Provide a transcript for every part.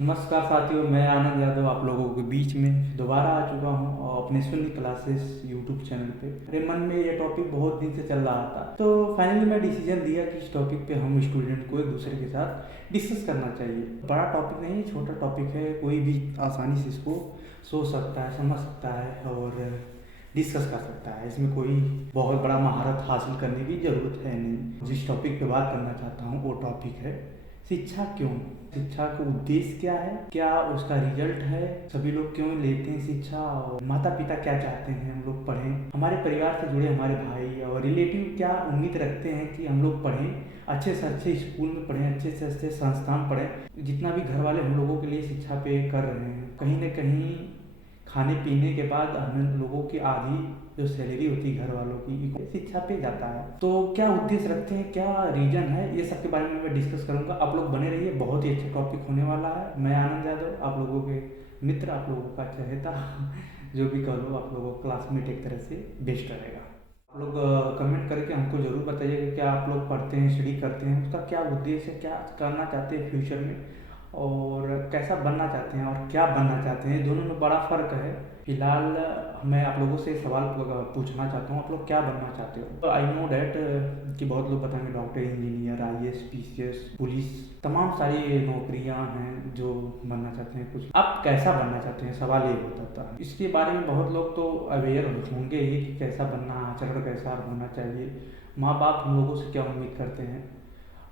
नमस्कार साथियों, मैं आनंद यादव आप लोगों के बीच में दोबारा आ चुका हूँ और अपने शून्य क्लासेस यूट्यूब चैनल पे। मेरे मन में ये टॉपिक बहुत दिन से चल रहा था, तो फाइनली मैं डिसीजन लिया कि इस टॉपिक पे हम स्टूडेंट को एक दूसरे के साथ डिस्कस करना चाहिए। बड़ा टॉपिक नहीं, छोटा टॉपिक है, कोई भी आसानी से इसको सोच सकता है, समझ सकता है और डिस्कस कर सकता है। इसमें कोई बहुत बड़ा महारत हासिल करने की ज़रूरत है नहीं। जिस टॉपिक पे बात करना चाहता हूँ वो टॉपिक है शिक्षा। क्यों शिक्षा का उद्देश्य क्या है, क्या उसका रिजल्ट है, सभी लोग क्यों लेते हैं शिक्षा, और माता पिता क्या चाहते हैं हम लोग पढ़ें, हमारे परिवार से जुड़े हमारे भाई और रिलेटिव क्या उम्मीद रखते हैं कि हम लोग पढ़ें, अच्छे से अच्छे स्कूल में पढ़ें, अच्छे से अच्छे संस्थान पढ़ें। जितना भी घर वाले हम लोगों के लिए शिक्षा पे कर रहे हैं, कहीं ना कहीं खाने पीने के बाद हम लोगों की आधी जो सैलरी होती है घर वालों की शिक्षा पे जाता है। तो क्या उद्देश्य रखते हैं, क्या रीजन है, ये सब के बारे में मैं डिस्कस करूंगा। आप लोग बने रहिए, बहुत ही अच्छा टॉपिक होने वाला है। मैं आनंद यादव, आप लोगों के मित्र, आप लोगों का चहेता जो भी कह लो, आप लोगों क्लासमेट एक तरह से बेस्ट रहेगा। आप लोग कमेंट करके हमको ज़रूर बताइएगा क्या आप लोग पढ़ते हैं, स्टडी करते हैं, उसका क्या उद्देश्य है, क्या करना चाहते हैं फ्यूचर में और कैसा बनना चाहते हैं और क्या बनना चाहते हैं। दोनों में बड़ा फ़र्क है। फिलहाल मैं आप लोगों से सवाल पूछना चाहता हूँ, आप लोग क्या बनना चाहते हो। आई नो डैट कि बहुत लोग बताएंगे doctor, engineer, IAS, PCS, police, तमाम सारी नौकरियां हैं जो बनना चाहते हैं। कुछ आप कैसा बनना चाहते हैं, सवाल ये होता था। इसके बारे में बहुत लोग तो अवेयर होंगे ही कि कैसा बनना, आचरण कैसा होना चाहिए, माँ बाप हम लोगों से क्या उम्मीद करते हैं।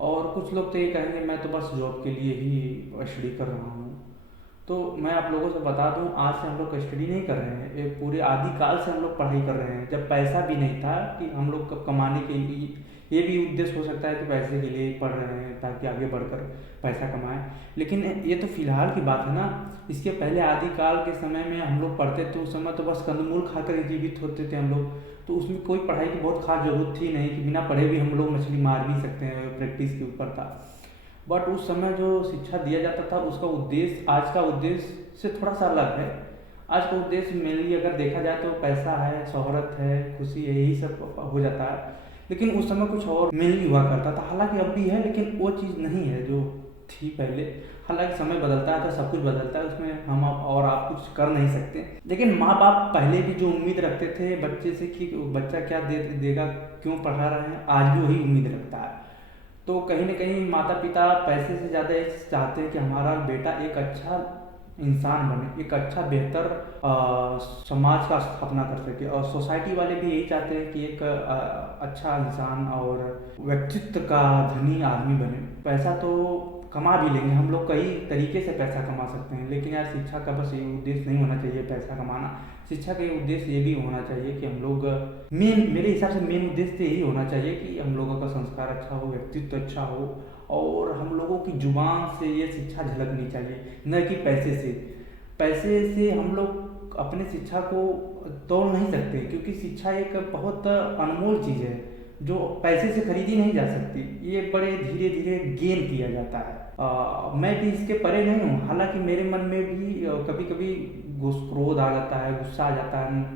और कुछ लोग तो ये कहेंगे मैं तो बस जॉब के लिए ही स्टडी कर रहा हूँ। तो मैं आप लोगों से बता दूं, आज से हम लोग स्टडी नहीं कर रहे हैं, एक पूरे आदिकाल से हम लोग पढ़ाई कर रहे हैं। जब पैसा भी नहीं था कि हम लोग कमाने के लिए, ये भी उद्देश्य हो सकता है कि पैसे के लिए पढ़ रहे हैं ताकि आगे बढ़कर पैसा कमाएं। लेकिन ये तो फिलहाल की बात है ना। इसके पहले आदिकाल के समय में हम लोग पढ़ते थे, उस समय तो बस कंदमूल खाकर ही जीवित होते थे हम लोग। तो उसमें कोई पढ़ाई की बहुत खास जरूरत थी नहीं कि बिना पढ़े भी हम लोग मछली मार भी सकते हैं, प्रैक्टिस के ऊपर था। बट उस समय जो शिक्षा दिया जाता था उसका उद्देश्य आज का उद्देश्य से थोड़ा सा अलग है। आज का उद्देश्य मेनली अगर देखा जाए तो पैसा है, शोहरत है, खुशी है, यही सब हो जाता है। लेकिन उस समय कुछ और मेनली हुआ करता था, हालांकि अब भी है लेकिन वो चीज़ नहीं है जो थी पहले। हालांकि समय बदलता है तो सब कुछ बदलता है, उसमें हम और आप कुछ कर नहीं सकते। लेकिन माँ बाप पहले भी जो उम्मीद रखते थे बच्चे से कि बच्चा क्या देगा, क्यों पढ़ा रहे हैं, आज भी वही उम्मीद रखता है। तो कहीं ना कहीं माता पिता पैसे से ज़्यादा ये चाहते हैं कि हमारा बेटा एक अच्छा इंसान बने, एक अच्छा बेहतर समाज का स्थापना कर सके। और सोसाइटी वाले भी यही चाहते हैं कि एक अच्छा इंसान और व्यक्तित्व का धनी आदमी बने। पैसा तो कमा भी लेंगे हम लोग, कई तरीके से पैसा कमा सकते हैं, लेकिन यार शिक्षा का बस ये उद्देश्य नहीं होना चाहिए पैसा कमाना। शिक्षा का उद्देश्य ये भी होना चाहिए कि हम लोग, मेरे हिसाब से मेन उद्देश्य तो यही होना चाहिए कि हम लोगों का संस्कार अच्छा हो, व्यक्तित्व अच्छा हो और हम लोगों की जुबान से ये शिक्षा झलकनी चाहिए, न कि पैसे से। पैसे से हम लोग अपने शिक्षा को तोड़ नहीं सकते, क्योंकि शिक्षा एक बहुत अनमोल चीज़ है जो पैसे से खरीदी नहीं जा सकती। ये बड़े धीरे धीरे गेन किया जाता है। मैं भी इसके परे नहीं हूँ, हालांकि मेरे मन में भी कभी कभी क्रोध आ जाता है, गुस्सा आ जाता है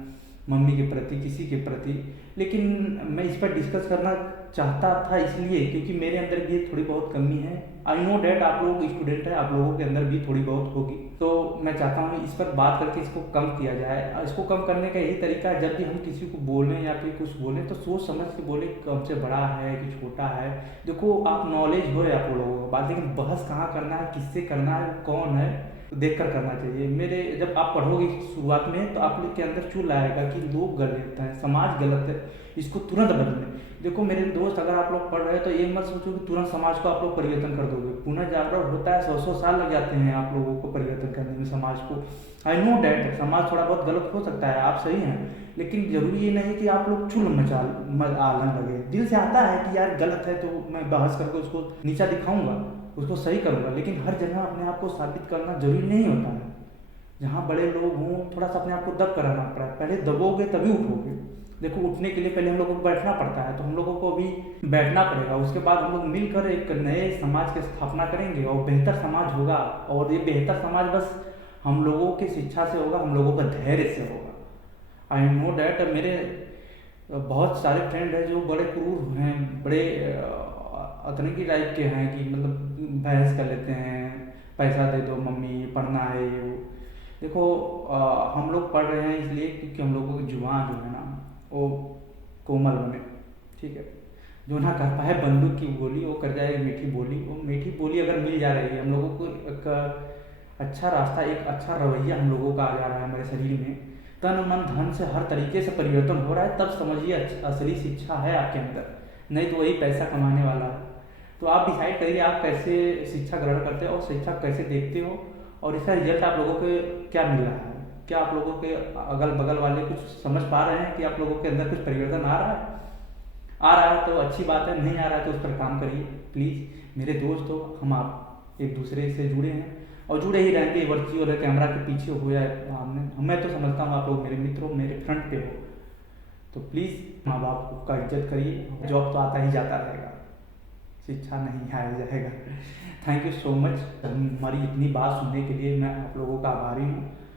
मम्मी के प्रति, किसी के प्रति। लेकिन मैं इस पर डिस्कस करना चाहता था इसलिए क्योंकि मेरे अंदर भी थोड़ी बहुत कमी है। आई नो डैट आप लोग स्टूडेंट हैं, आप लोगों के अंदर भी थोड़ी बहुत होगी। तो मैं चाहता हूँ इस पर बात करके इसको कम किया जाए। इसको कम करने का यही तरीका है, जब भी हम किसी को बोलें या फिर कुछ बोलें तो सोच समझ के बोले कि हमसे बड़ा है कि छोटा है। देखो आप नॉलेज हो आप लोगों को बात, लेकिन बहस कहाँ करना है, किससे करना है, कौन है, देख कर करना चाहिए। मेरे जब आप पढ़ोगे शुरुआत में तो आप लोग के अंदर चूल आएगा कि लोग गलत हैं, समाज गलत है, इसको तुरंत बदलने। देखो मेरे दोस्त, अगर आप लोग पढ़ रहे हो तो ये मत सोचो कि तुरंत समाज को आप लोग परिवर्तन कर दोगे। पुनः जागरण होता है, 100 साल लग जाते हैं आप लोगों को परिवर्तन करने में समाज को। आई नो डैट समाज थोड़ा बहुत गलत हो सकता है, आप सही हैं, लेकिन जरूरी ये नहीं कि आप लोग चुल आने लगे। दिल से आता है कि यार गलत है तो मैं बहस करके उसको नीचा दिखाऊंगा, उसको सही करूंगा, लेकिन हर जगह अपने आप को साबित करना जरूरी नहीं होता है। जहाँ बड़े लोग हों थोड़ा सा अपने आप को दब कराना पड़ा है, पहले दबोगे तभी उठोगे। देखो उठने के लिए पहले हम लोगों को बैठना पड़ता है, तो हम लोगों को अभी बैठना पड़ेगा, उसके बाद हम लोग मिलकर एक नए समाज की स्थापना करेंगे और बेहतर समाज होगा। और ये बेहतर समाज बस हम लोगों की शिक्षा से होगा, हम लोगों का धैर्य से होगा। आई नो डैट मेरे बहुत सारे फ्रेंड हैं जो बड़े क्रूर हैं, बड़े अतरंगी टाइप के हैं कि मतलब बहस कर लेते हैं, पैसा दे दो मम्मी, पढ़ना है ये वो। देखो हम लोग पढ़ रहे हैं इसलिए क्योंकि हम लोगों की जुबान जो है ना वो कोमल बने, ठीक है। जो ना कर पाए बंदूक की गोली, वो कर जाए मीठी बोली। वो मीठी बोली अगर मिल जा रही है हम लोगों को, एक अच्छा रास्ता, एक अच्छा रवैया हम लोगों का आ जा रहा है हमारे शरीर में, तन मन धन से हर तरीके से परिवर्तन हो रहा है, तब समझिए असली शिक्षा है आपके अंदर। नहीं तो वही पैसा कमाने वाला है। तो आप डिसाइड करिए आप कैसे शिक्षा ग्रहण करते हो और शिक्षा कैसे देखते हो, और इसका रिजल्ट आप लोगों को क्या मिल रहा है। क्या आप लोगों के अगल बगल वाले कुछ समझ पा रहे हैं कि आप लोगों के अंदर कुछ परिवर्तन आ रहा है? आ रहा है तो अच्छी बात है, नहीं आ रहा है तो उस पर काम करिए प्लीज़। मेरे दोस्त हो, हम आप एक दूसरे से जुड़े हैं और जुड़े ही रहेंगे, वर्चुअल कैमरा के पीछे हो या सामने। मैं तो समझता हूँ आप लोग मेरे मित्र हो, मेरे फ्रंट पे हो। तो प्लीज़ माँ बाप का इज्जत करिए। जॉब तो आता ही जाता रहेगा, शिक्षा नहीं आया जाएगा। थैंक यू सो मच हमारी इतनी बात सुनने के लिए। मैं आप लोगों का आभारी हूँ।